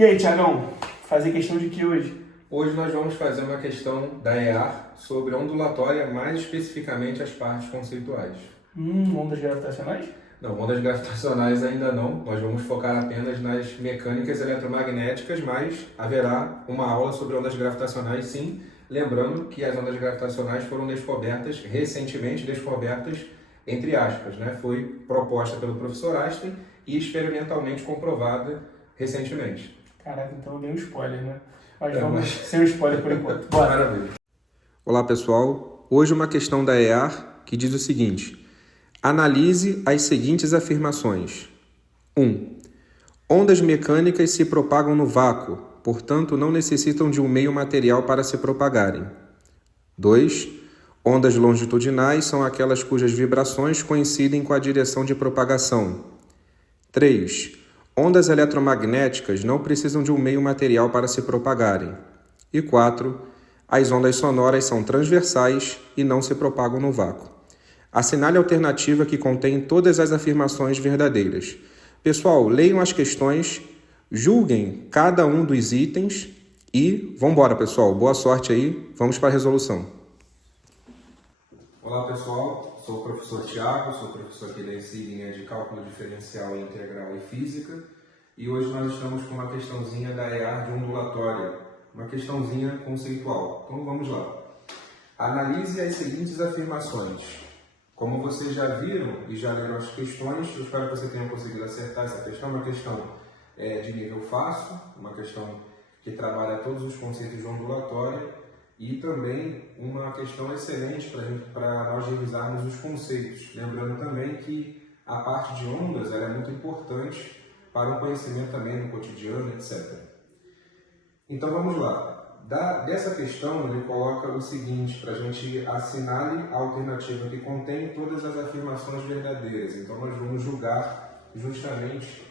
E aí, Thiagão, fazer questão de que hoje? Hoje nós vamos fazer uma questão da EAR sobre a ondulatória, mais especificamente as partes conceituais. Ondas gravitacionais? Não, ondas gravitacionais ainda não. Nós vamos focar apenas nas mecânicas eletromagnéticas, mas haverá uma aula sobre ondas gravitacionais, sim. Lembrando que as ondas gravitacionais foram descobertas, recentemente descobertas, entre aspas, né? Foi proposta pelo professor Einstein e experimentalmente comprovada recentemente. Caraca, então eu dei um spoiler, né? Mas vamos sem um spoiler por enquanto. Bora! Maravilha. Olá, pessoal. Hoje uma questão da EAR que diz o seguinte: analise as seguintes afirmações. 1. Ondas mecânicas se propagam no vácuo, portanto não necessitam de um meio material para se propagarem. 2. Ondas longitudinais são aquelas cujas vibrações coincidem com a direção de propagação. 3. Ondas eletromagnéticas não precisam de um meio material para se propagarem. E 4. As ondas sonoras são transversais e não se propagam no vácuo. Assinale a alternativa que contém todas as afirmações verdadeiras. Pessoal, leiam as questões, julguem cada um dos itens e vamos embora, pessoal. Boa sorte aí, vamos para a resolução. Olá, pessoal. Sou o professor Thiago, sou professor aqui da insígnia de Cálculo Diferencial Integral e Física. E hoje nós estamos com uma questãozinha da EAR de ondulatória, uma questãozinha conceitual. Então vamos lá. Analise as seguintes afirmações. Como vocês já viram e já leram as questões, eu espero que você tenha conseguido acertar essa questão. Uma questão de nível fácil, uma questão que trabalha todos os conceitos de ondulatória e também uma questão excelente para nós revisarmos os conceitos. Lembrando também que a parte de ondas ela é muito importante para o conhecimento também no cotidiano, etc. Então vamos lá. Dessa questão, ele coloca o seguinte, para a gente assinale a alternativa que contém todas as afirmações verdadeiras. Então, nós vamos julgar justamente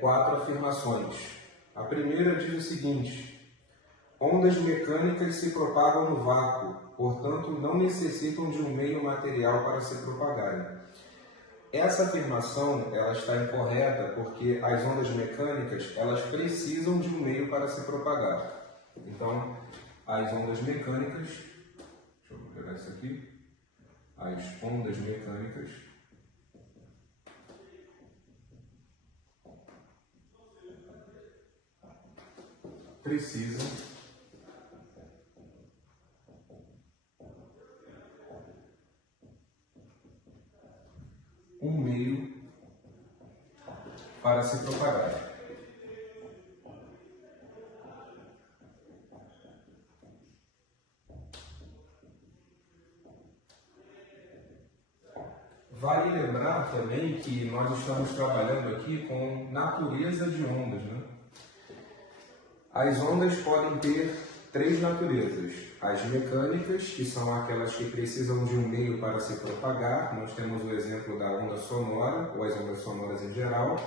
4 afirmações. A primeira diz o seguinte: ondas mecânicas se propagam no vácuo, portanto, não necessitam de um meio material para se propagarem. Essa afirmação ela está incorreta porque as ondas mecânicas elas precisam de um meio para se propagar. Então, as ondas mecânicas, deixa eu pegar isso aqui, as ondas mecânicas precisam um meio para se propagar. Vale lembrar também que nós estamos trabalhando aqui com natureza de ondas, né? As ondas podem ter 3 naturezas. As mecânicas, que são aquelas que precisam de um meio para se propagar. Nós temos o exemplo da onda sonora, ou as ondas sonoras em geral.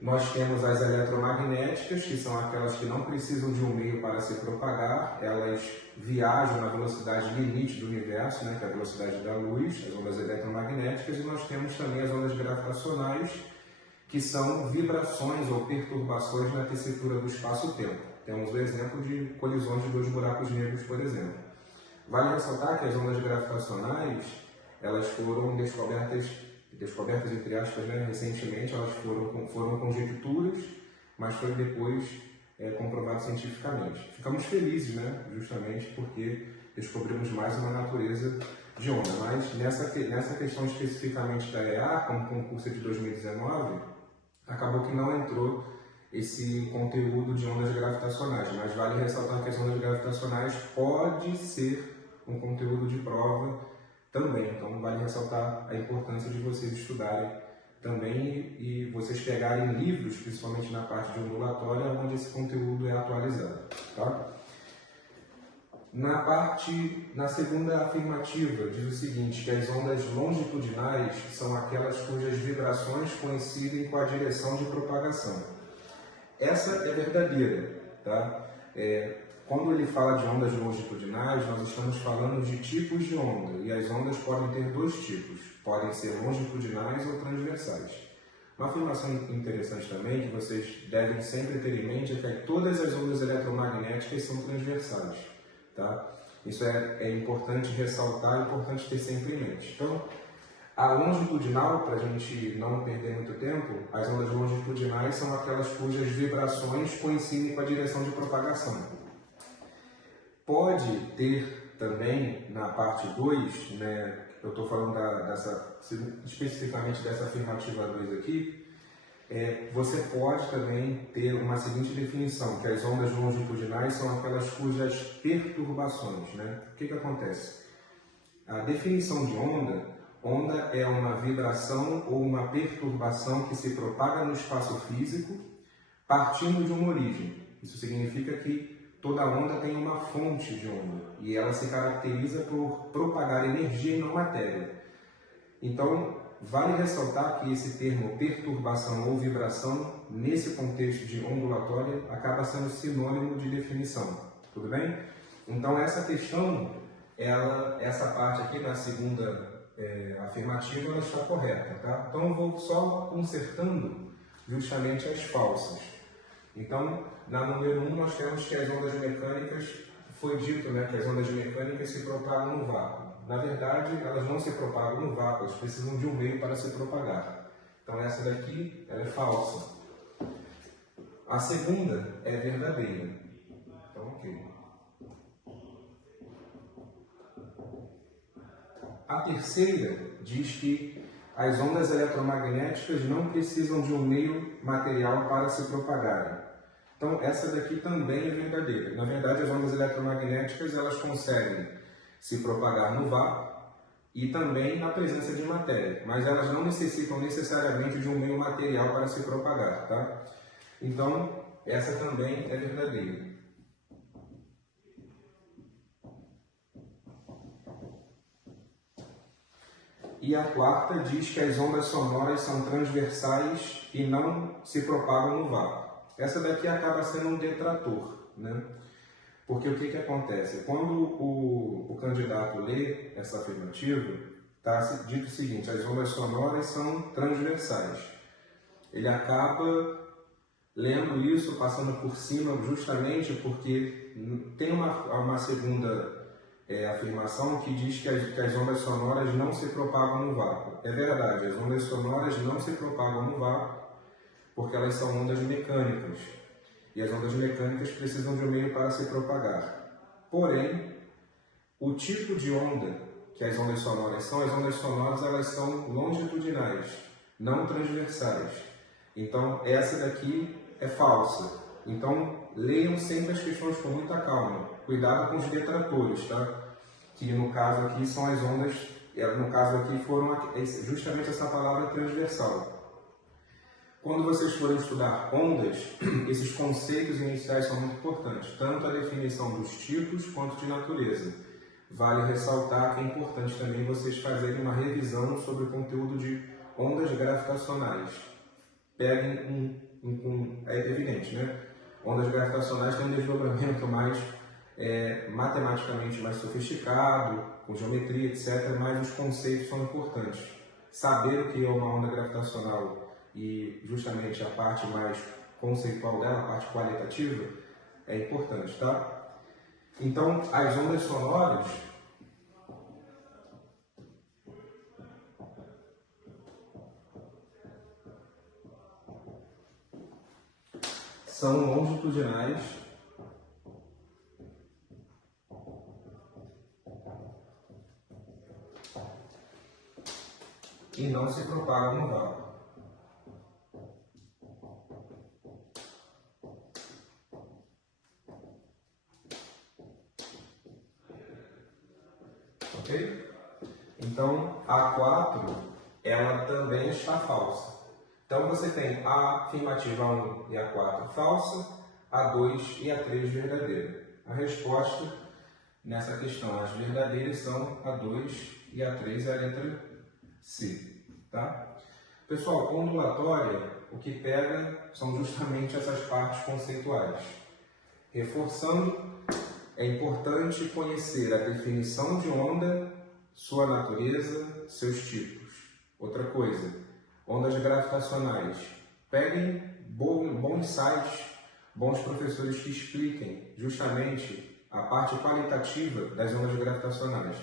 Nós temos as eletromagnéticas, que são aquelas que não precisam de um meio para se propagar. Elas viajam na velocidade limite do universo, né, que é a velocidade da luz, as ondas eletromagnéticas. E nós temos também as ondas gravitacionais, que são vibrações ou perturbações na tessitura do espaço-tempo. Temos o exemplo de colisões de 2 buracos negros, por exemplo. Vale ressaltar que as ondas gravitacionais, elas foram descobertas entre aspas, né, recentemente, elas foram conjecturas, mas foi depois comprovado cientificamente. Ficamos felizes, né, justamente porque descobrimos mais uma natureza de onda. Mas nessa questão especificamente da EA, como concurso de 2019, acabou que não entrou esse conteúdo de ondas gravitacionais, mas vale ressaltar que as ondas gravitacionais pode ser um conteúdo de prova também. Então vale ressaltar a importância de vocês estudarem também e vocês pegarem livros, principalmente na parte de ondulatória, onde esse conteúdo é atualizado. Tá? Na segunda afirmativa, diz o seguinte, que as ondas longitudinais são aquelas cujas vibrações coincidem com a direção de propagação. Essa é verdadeira, tá? Quando ele fala de ondas longitudinais, nós estamos falando de tipos de onda, e as ondas podem ter 2 tipos, podem ser longitudinais ou transversais. Uma afirmação interessante também, que vocês devem sempre ter em mente, é que todas as ondas eletromagnéticas são transversais. Tá? Isso é importante ressaltar, é importante ter sempre em mente. Então, a longitudinal, para a gente não perder muito tempo, as ondas longitudinais são aquelas cujas vibrações coincidem com a direção de propagação. Pode ter também, na parte 2, né, eu estou falando especificamente dessa afirmativa 2 aqui, você pode também ter uma seguinte definição, que as ondas longitudinais são aquelas cujas perturbações. Né? O que acontece? A definição de onda é uma vibração ou uma perturbação que se propaga no espaço físico partindo de uma origem. Isso significa que toda onda tem uma fonte de onda e ela se caracteriza por propagar energia e não matéria. Então, vale ressaltar que esse termo perturbação ou vibração, nesse contexto de ondulatória, acaba sendo sinônimo de definição. Tudo bem? Então, essa questão, essa parte aqui na segunda afirmativa, ela está correta. Tá? Então, eu vou só consertando justamente as falsas. Então, na número 1, nós temos que as ondas mecânicas, foi dito, né, que as ondas mecânicas se propagam no vácuo. Na verdade, elas não se propagam no vácuo, elas precisam de um meio para se propagar. Então, essa daqui ela é falsa. A segunda é verdadeira. Então, ok. A terceira diz que as ondas eletromagnéticas não precisam de um meio material para se propagarem. Então, essa daqui também é verdadeira. Na verdade, as ondas eletromagnéticas elas conseguem se propagar no vácuo e também na presença de matéria, mas elas não necessitam necessariamente de um meio material para se propagar. Tá? Então, essa também é verdadeira. E a quarta diz que as ondas sonoras são transversais e não se propagam no vácuo. Essa daqui acaba sendo um detrator, né? Porque o que acontece? Quando o candidato lê essa afirmativa, está dito o seguinte: as ondas sonoras são transversais. Ele acaba lendo isso, passando por cima, justamente porque tem uma segunda afirmação que diz que as ondas sonoras não se propagam no vácuo. É verdade, as ondas sonoras não se propagam no vácuo porque elas são ondas mecânicas. E as ondas mecânicas precisam de um meio para se propagar. Porém, o tipo de onda que as ondas sonoras elas são longitudinais, não transversais. Então, essa daqui é falsa. Então, leiam sempre as questões com muita calma. Cuidado com os detratores, tá? Que no caso aqui são as ondas, no caso aqui foram justamente essa palavra transversal. Quando vocês forem estudar ondas, esses conceitos iniciais são muito importantes, tanto a definição dos tipos quanto de natureza. Vale ressaltar que é importante também vocês fazerem uma revisão sobre o conteúdo de ondas gravitacionais. Peguem é evidente, né? Ondas gravitacionais têm um desdobramento mais matematicamente mais sofisticado, com geometria, etc., mas os conceitos são importantes. Saber o que é uma onda gravitacional e justamente a parte mais conceitual dela, a parte qualitativa, é importante, tá? Então, as ondas sonoras são longitudinais e não se propagam no vácuo. Ok? Então, a 4, ela também está falsa. Então, você tem a afirmativa 1 e a 4 falsa, a 2 e a 3 verdadeira. A resposta nessa questão, as verdadeiras são a 2 e a 3 é a letra C. Tá? Pessoal, ondulatória, o que pega são justamente essas partes conceituais. Reforçando, é importante conhecer a definição de onda, sua natureza, seus tipos. Outra coisa, Ondas gravitacionais. Peguem bons sites, bons professores que expliquem justamente a parte qualitativa das ondas gravitacionais.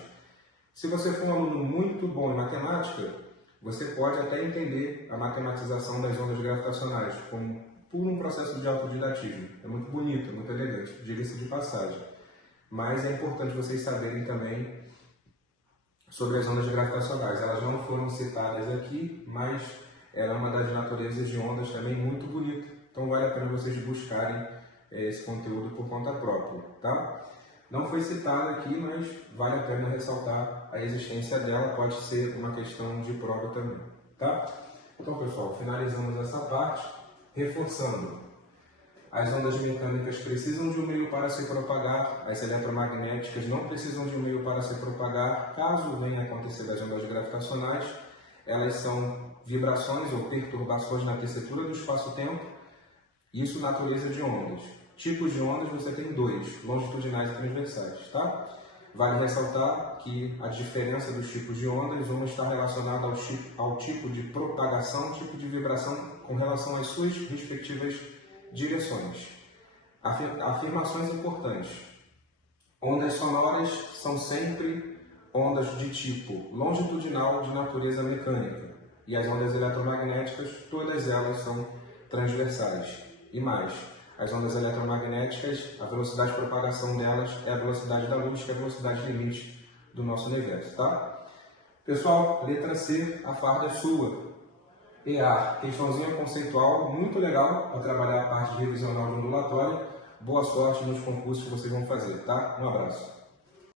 Se você for um aluno muito bom em matemática, você pode até entender a matematização das ondas gravitacionais por um processo de autodidatismo. É muito bonito, muito elegante, diga-se de passagem. Mas é importante vocês saberem também sobre as ondas gravitacionais. Elas não foram citadas aqui, mas ela é uma das naturezas de ondas também muito bonita. Então vale a pena vocês buscarem esse conteúdo por conta própria, tá? Não foi citada aqui, mas vale a pena ressaltar a existência dela, pode ser uma questão de prova também, tá? Então, pessoal, finalizamos essa parte, reforçando. As ondas mecânicas precisam de um meio para se propagar, as eletromagnéticas não precisam de um meio para se propagar. Caso venha a acontecer das ondas gravitacionais, elas são vibrações ou perturbações na tessitura do espaço-tempo, isso natureza de ondas. Tipos de ondas você tem dois, longitudinais e transversais, tá? Vale ressaltar que a diferença dos tipos de ondas, uma está relacionada ao tipo de propagação, tipo de vibração com relação às suas respectivas direções. Afirmações importantes. Ondas sonoras são sempre ondas de tipo longitudinal de natureza mecânica e as ondas eletromagnéticas, todas elas são transversais. E mais, as ondas eletromagnéticas, a velocidade de propagação delas é a velocidade da luz, que é a velocidade limite do nosso universo, tá? Pessoal, letra C, a farda é sua. EA, questãozinha conceitual, muito legal para trabalhar a parte revisional de ondulatória. Boa sorte nos concursos que vocês vão fazer, tá? Um abraço.